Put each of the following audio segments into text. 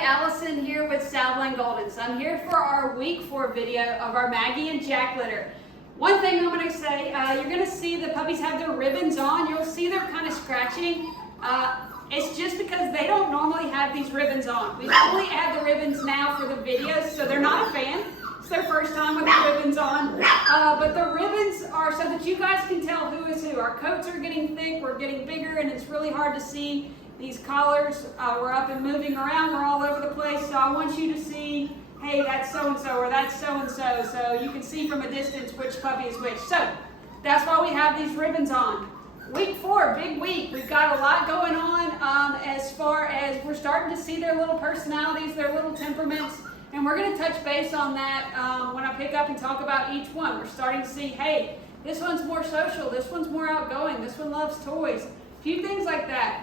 Allison here with Southland Goldens. I'm here for our week 4 video of our Maggie and Jack litter. One thing I'm going to say, you're going to see the puppies have their ribbons on. You'll see they're kind of scratching. It's just because they don't normally have these ribbons on. We only add the ribbons now for the videos, so they're not a fan. It's their first time with the ribbons on. But the ribbons are so that you guys can tell who is who. Our coats are getting thick, we're getting bigger, and it's really hard to see these collars. We're up and moving around, we're all over the place, so I want you to see, hey, that's so-and-so or that's so-and-so, so you can see from a distance which puppy is which. So that's why we have these ribbons on. Week 4, big week. We've got a lot going on as far as we're starting to see their little personalities, their little temperaments, and we're going to touch base on that when I pick up and talk about each one. We're starting to see, hey, this one's more social, this one's more outgoing, this one loves toys, a few things like that.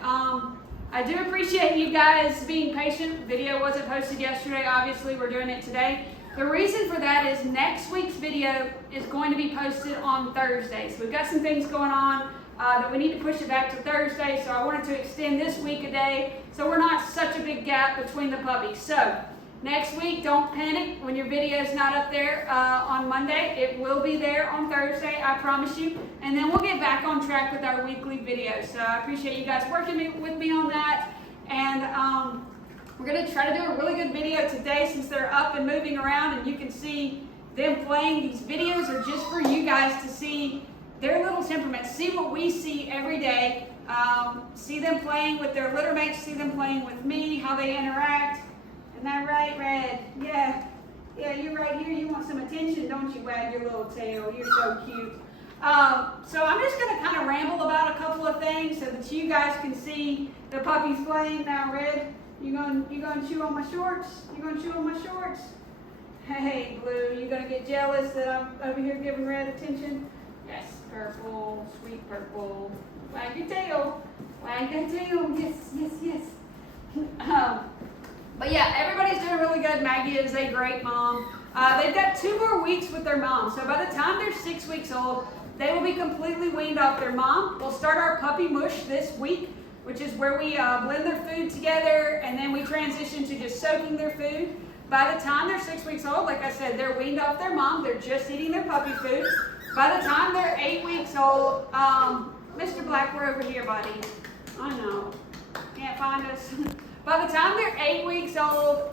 I do appreciate you guys being patient. Video wasn't posted yesterday, obviously we're doing it today. The reason for that is next week's video is going to be posted on Thursday. So we've got some things going on that we need to push it back to Thursday, so I wanted to extend this week a day so we're not such a big gap between the puppies. So next week, don't panic when your video is not up there on Monday. It will be there on Thursday, I promise you. And then we'll get back on track with our weekly videos. So I appreciate you guys working with me on that. And we're going to try to do a really good video today since they're up and moving around and you can see them playing. These videos are just for you guys to see their little temperaments, see what we see every day, see them playing with their litter mates, see them playing with me, how they interact. Isn't that right, Red? Yeah. Yeah, you're right here. You want some attention, don't you? Wag your little tail. You're so cute. So I'm just going to kind of ramble about a couple of things so that you guys can see the puppies playing. Now, Red, you gonna chew on my shorts? You gonna chew on my shorts? Hey, Blue, you gonna get jealous that I'm over here giving Red attention? Yes, purple, sweet purple. Wag your tail. Wag your tail. Yes, yes, yes. But yeah, everybody's doing really good. Maggie is a great mom. They've got 2 more weeks with their mom. So by the time they're 6 weeks old, they will be completely weaned off their mom. We'll start our puppy mush this week, which is where we blend their food together and then we transition to just soaking their food. By the time they're 6 weeks old, like I said, they're weaned off their mom. They're just eating their puppy food. By the time they're 8 weeks old, Mr. Black, we're over here, buddy. I know. Can't find us. By the time they're 8 weeks old,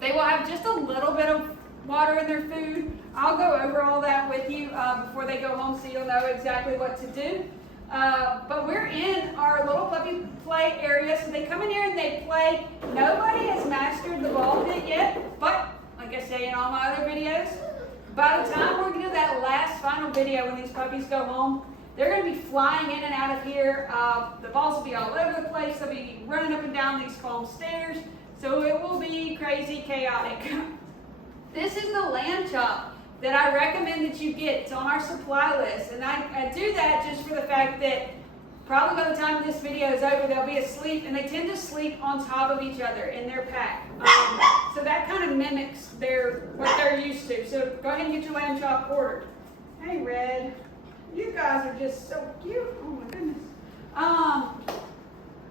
they will have just a little bit of water in their food. I'll go over all that with you before they go home so you'll know exactly what to do. But we're in our little puppy play area, so they come in here and they play. Nobody has mastered the ball pit yet, but like I say in all my other videos, by the time we're going to do that last final video when these puppies go home, they're going to be flying in and out of here. The balls will be all over the place. They'll be running up and down these foam stairs. So it will be crazy, chaotic. This is the lamb chop that I recommend that you get. It's on our supply list. And I do that just for the fact that probably by the time this video is over, they'll be asleep. And they tend to sleep on top of each other in their pack. So that kind of mimics what they're used to. So go ahead and get your lamb chop ordered. Hey, Red. You guys are just so cute. Oh my goodness.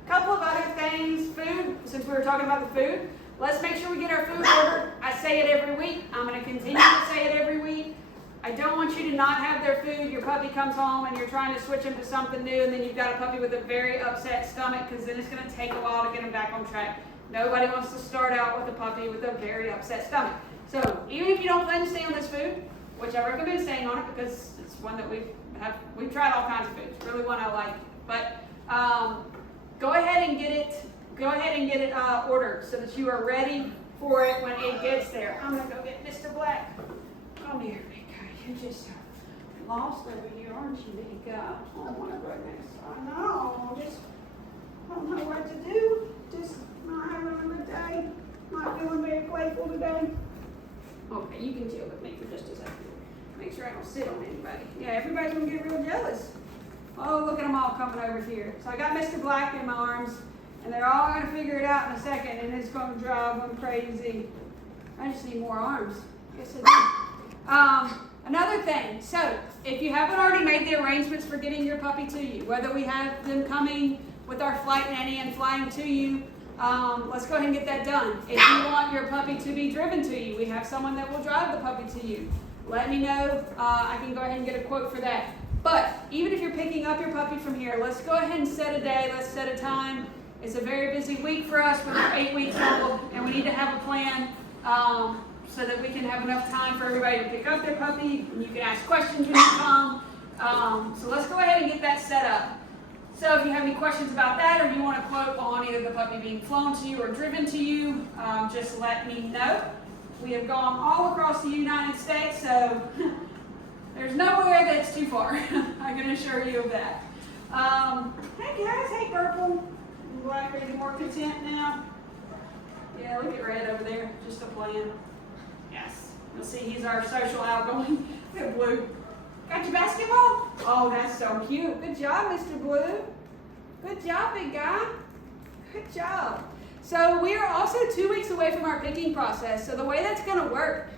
Couple of other things. Food, since we were talking about the food, let's make sure we get our food ordered. I say it every week. I'm going to continue to say it every week. I don't want you to not have their food. Your puppy comes home and you're trying to switch them to something new and then you've got a puppy with a very upset stomach because then it's going to take a while to get them back on track. Nobody wants to start out with a puppy with a very upset stomach. So even if you don't plan to stay on this food, which I recommend staying on it because it's one that we've tried all kinds of foods. It's really one I like. But go ahead and get it ordered so that you are ready for it when it gets there. I'm gonna go get Mr. Black. Come here, big guy. You're just lost over here, aren't you, big guy? Oh my goodness. I know. I don't know what to do. Just not having a good day. Not feeling very playful today. Okay, you can chill with me for just a second. Make sure I don't sit on anybody. Yeah, everybody's gonna get real jealous. Oh, look at them all coming over here. So I got Mr. Black in my arms, and they're all gonna figure it out in a second, and it's gonna drive them crazy. I just need more arms. Yes, I do. Another thing, so if you haven't already made the arrangements for getting your puppy to you, whether we have them coming with our flight nanny and flying to you, let's go ahead and get that done. If you want your puppy to be driven to you, we have someone that will drive the puppy to you. Let me know. I can go ahead and get a quote for that. But even if you're picking up your puppy from here, let's go ahead and set a day. Let's set a time. It's a very busy week for us with our 8 weeks old, and we need to have a plan so that we can have enough time for everybody to pick up their puppy, and you can ask questions when you come. So let's go ahead and get that set up. So if you have any questions about that, or you want a quote on either the puppy being flown to you or driven to you, just let me know. We have gone all across the United States, so there's nowhere that's too far. I can assure you of that. Hey guys, hey Purple. Black, are you more content now? Yeah, look at Red over there, just a plan. Yes, you'll see he's our social outgoing. Look at Blue. Got your basketball? Oh, that's so cute. Good job, Mr. Blue. Good job, big guy. Good job. So we are also 2 weeks away from our picking process. So the way that's going to work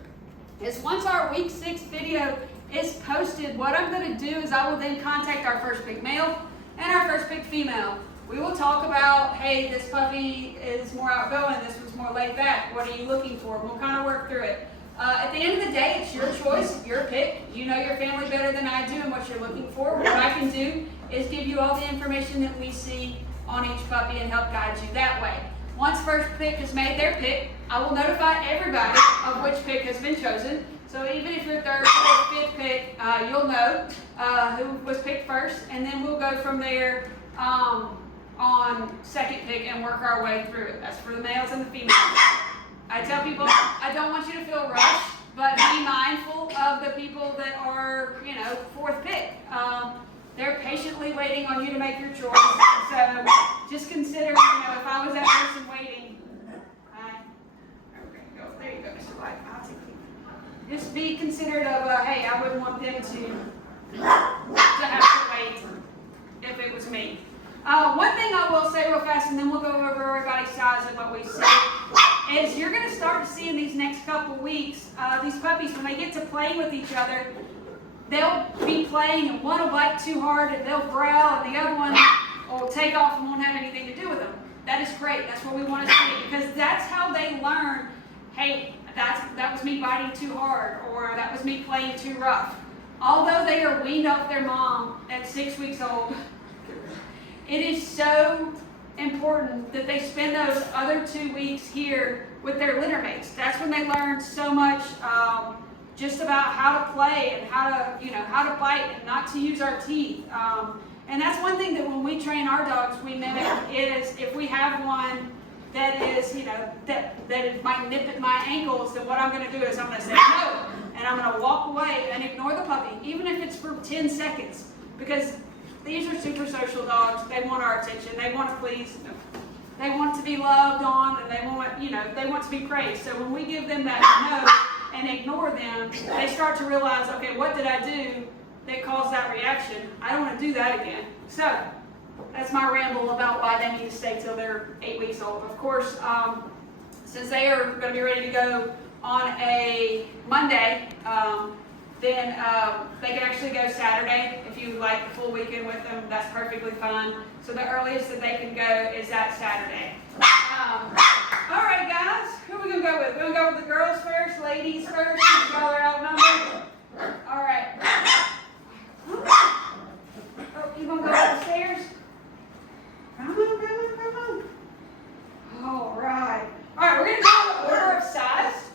is once our week 6 video is posted, what I'm going to do is I will then contact our first pick male and our first pick female. We will talk about, hey, this puppy is more outgoing, this was more laid back. What are you looking for? We'll kind of work through it. At the end of the day, it's your choice, your pick. You know your family better than I do and what you're looking for. What I can do is give you all the information that we see on each puppy and help guide you that way. Once first pick has made their pick, I will notify everybody of which pick has been chosen. So even if you're third, fourth, fifth pick, you'll know who was picked first, and then we'll go from there on second pick and work our way through it. That's for the males and the females. I tell people, I don't want you to feel rushed, but be mindful of the people that are, fourth pick. They're patiently waiting on you to make your choice. So just consider, if I was that person waiting, there you go, Mr. Light. I'll take you. Just be considerate of, hey, I wouldn't want them to have to wait if it was me. One thing I will say real fast, and then we'll go over everybody's size and what we see, is you're going to start to see in these next couple weeks, these puppies, when they get to play with each other, they'll be playing and one will bite too hard and they'll growl and the other one will take off and won't have anything to do with them. That is great. That's what we want to see, because that's how they learn, hey, that was me biting too hard, or that was me playing too rough. Although they are weaned off their mom at 6 weeks old, it is so important that they spend those other 2 weeks here with their litter mates. That's when they learn so much just about how to play and how to bite and not to use our teeth. And that's one thing that when we train our dogs, we mimic is if we have one that is, that it might nip at my ankles, then what I'm going to do is I'm going to say no, and I'm going to walk away and ignore the puppy, even if it's for 10 seconds, because these are super social dogs. They want our attention. They want to please. They want to be loved on, and they want to be praised. So when we give them that no and ignore them, they start to realize, okay, what did I do that caused that reaction? I don't want to do that again. So that's my ramble about why they need to stay till they're 8 weeks old. Of course, since they are going to be ready to go on a Monday, then they can actually go Saturday. If you like the full weekend with them, that's perfectly fine. So the earliest that they can go is that Saturday. All right, guys, who are we going to go with? We're going to go with the girls first, ladies first, since y'all are outnumbered. All right. Oh, you going to go upstairs? Come on. All right. All right, we're going to go in order of size.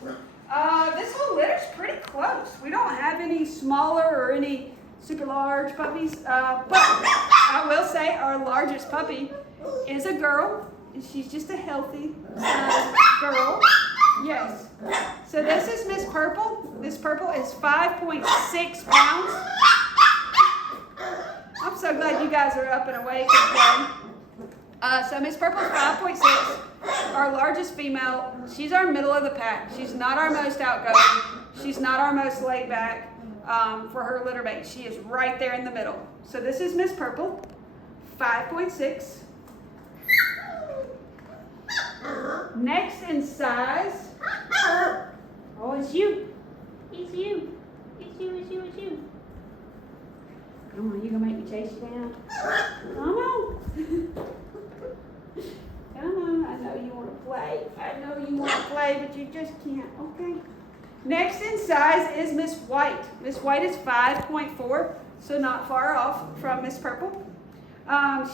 This whole litter's pretty close. We don't have any smaller or any super large puppies, but I will say our largest puppy is a girl, and she's just a healthy girl. Yes. So this is Miss Purple. This Purple is 5.6 pounds. I'm so glad you guys are up and awake and playing. So Miss Purple's 5.6. Our largest female, she's our middle of the pack. She's not our most outgoing. She's not our most laid back for her litter mate. She is right there in the middle. So this is Miss Purple, 5.6. Next in size, oh, it's you. It's you. Come on, you gonna make me chase you down? Come on. Come on, I know play. I know you want to play, but you just can't, okay? Next in size is Miss White. Miss White is 5.4, so not far off from Miss Purple.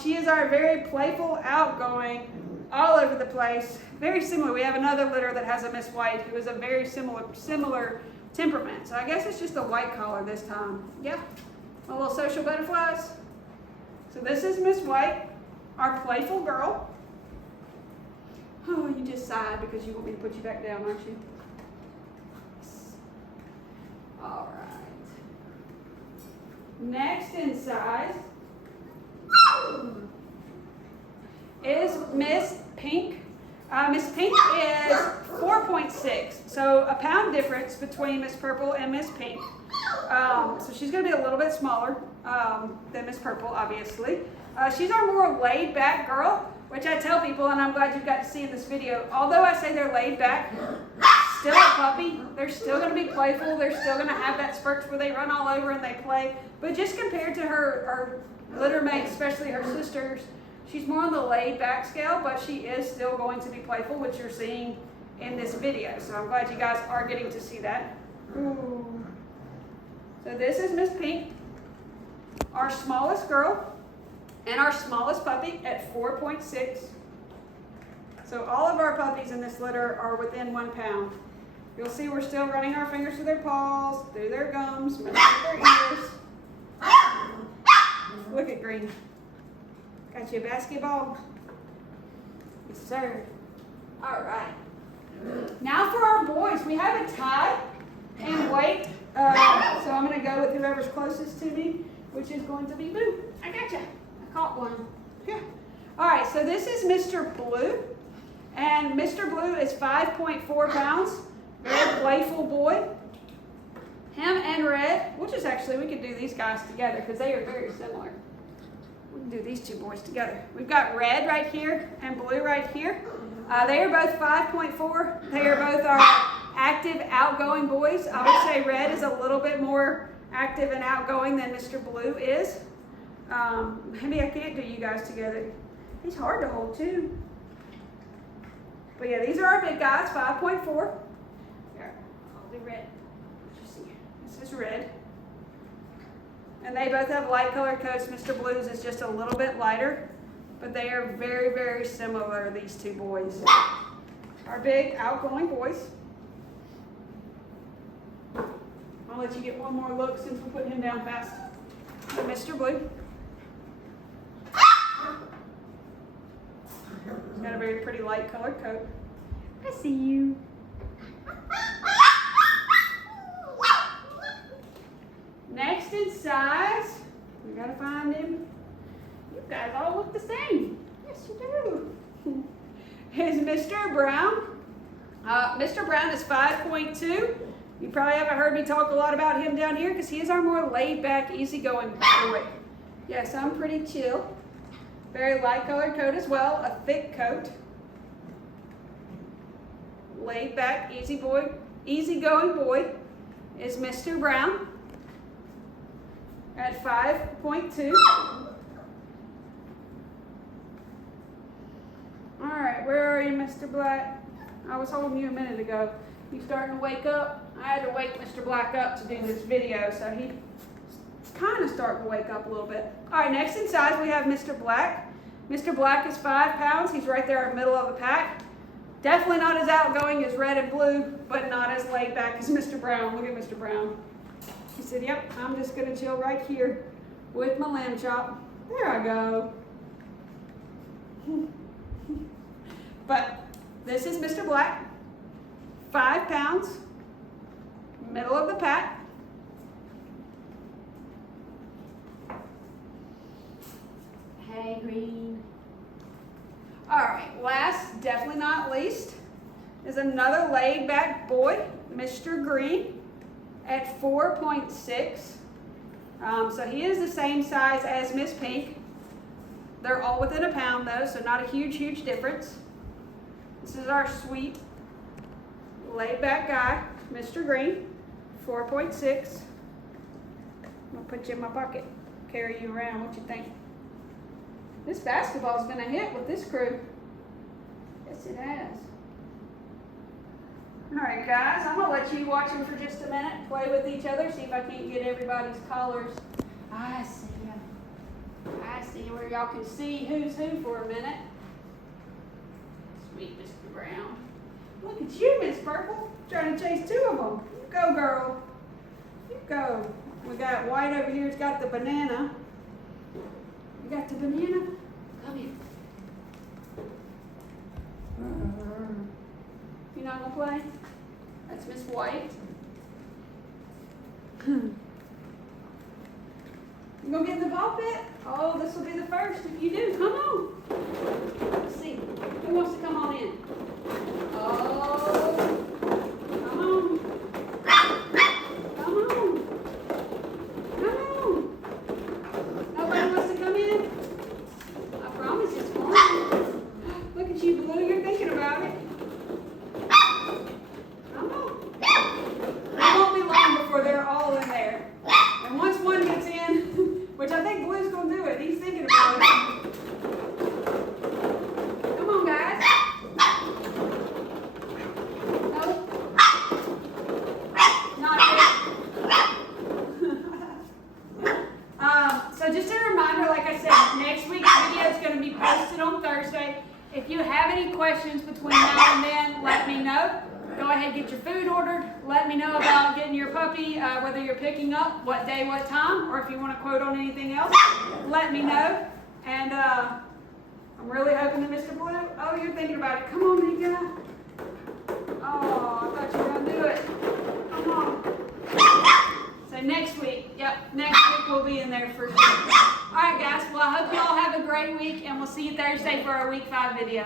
She is our very playful, outgoing, all over the place. Very similar. We have another litter that has a Miss White who is a very similar temperament. So I guess it's just a white collar this time. Yeah, my little social butterflies. So this is Miss White, our playful girl. Oh, you just sighed because you want me to put you back down, aren't you? All right. Next in size is Miss Pink. Miss Pink is 4.6, so a pound difference between Miss Purple and Miss Pink. So she's going to be a little bit smaller than Miss Purple, obviously. She's our more laid-back girl, which I tell people, and I'm glad you got to see in this video. Although I say they're laid-back, still a puppy. They're still going to be playful. They're still going to have that spurts where they run all over and they play. But just compared to her litter mates, especially her sisters, she's more on the laid-back scale, but she is still going to be playful, which you're seeing in this video. So I'm glad you guys are getting to see that. Ooh. So this is Miss Pink, our smallest girl, and our smallest puppy at 4.6. So all of our puppies in this litter are within 1 pound. You'll see we're still running our fingers through their paws, through their gums, messing with their ears. Look at Green. Got you a basketball? Yes, sir. All right. Now for our boys. We have a tie and weight. So I'm going to go with whoever's closest to me, which is going to be Boo. I got you. I caught one. Yeah. All right. So this is Mr. Blue. And Mr. Blue is 5.4 pounds. Very playful boy. Him and Red. We could do these guys together because they are very similar. We can do these two boys together. We've got Red right here and Blue right here. They are both 5.4. They are both our active, outgoing boys. I would say Red is a little bit more active and outgoing than Mr. Blue is. Maybe I can't do you guys together. He's hard to hold too. But yeah, these are our big guys, 5.4. Here, I'll do Red. What you see? This is Red. And they both have light colored coats. Mr. Blue's is just a little bit lighter, but they are very, very similar, these two boys. Our big, outgoing boys. I'll let you get one more look since we're putting him down fast. So Mr. Blue. He's got a very pretty light colored coat. I see you. Next in size, we gotta find him. You guys all look the same. Yes, you do. Is Mr. Brown. Mr. Brown is 5.2. You probably haven't heard me talk a lot about him down here because he is our more laid-back, easygoing boy. Yes, I'm pretty chill. Very light colored coat as well, a thick coat. Laid-back, easygoing boy is Mr. Brown. At 5.2. All right, where are you, Mr. Black? I was holding you a minute ago. You starting to wake up? I had to wake Mr. Black up to do this video, so he's kind of starting to wake up a little bit. All right, next in size we have Mr. Black. Mr. Black is 5 pounds. He's right there in the middle of the pack. Definitely not as outgoing as Red and Blue, but not as laid back as Mr. Brown. Look at Mr. Brown. He said, yep, I'm just going to chill right here with my lamb chop. There I go. But this is Mr. Black, 5 pounds, middle of the pack. Hey, Green. All right, last, definitely not least, is another laid-back boy, Mr. Green. At 4.6. So he is the same size as Miss Pink. They're all within a pound though, so not a huge difference. This is our sweet, laid-back guy, Mr. Green, 4.6. I'm gonna put you in my pocket, carry you around. What you think? This basketball's been a hit with this crew. Yes, it has. All right, guys, I'm gonna let you watch them for just a minute, play with each other, see if I can't get everybody's collars. I see ya. I see where y'all can see who's who for a minute. Sweet Mr. Brown. Look at you, Miss Purple, trying to chase two of them. Go, girl. You go. We got White over here's got the banana. You got the banana? Come here. You not gonna play? That's Miss White. You gonna get in the ball pit? Oh, this will be the first if you do. Come on. Let's see. Who wants to come on in? Oh, come on. Come on. Come on. Nobody wants to come in? I promise it's fun. Look at you, Blue. You're thinking about it. Come on. It won't be long before they're all in there. And once one gets in, which I think Blue's going to do it. He's thinking about it. Come on, guys. No. Not yet. So just a reminder, like I said, next week's video is going to be posted on Thursday. If you have any questions between now and then, let me know. Go ahead and get your food ordered. Let me know about getting your puppy, whether you're picking up, what day, what time, or if you want to quote on anything else, let me know. And I'm really hoping that Mr. Blue, oh, you're thinking about it. Come on, big guy. Oh, I thought you were going to do it. Come on. So next week, yep, next week we'll be in there for sure. All right, guys, well, I hope you all have a great week, and we'll see you Thursday for our week 5 video.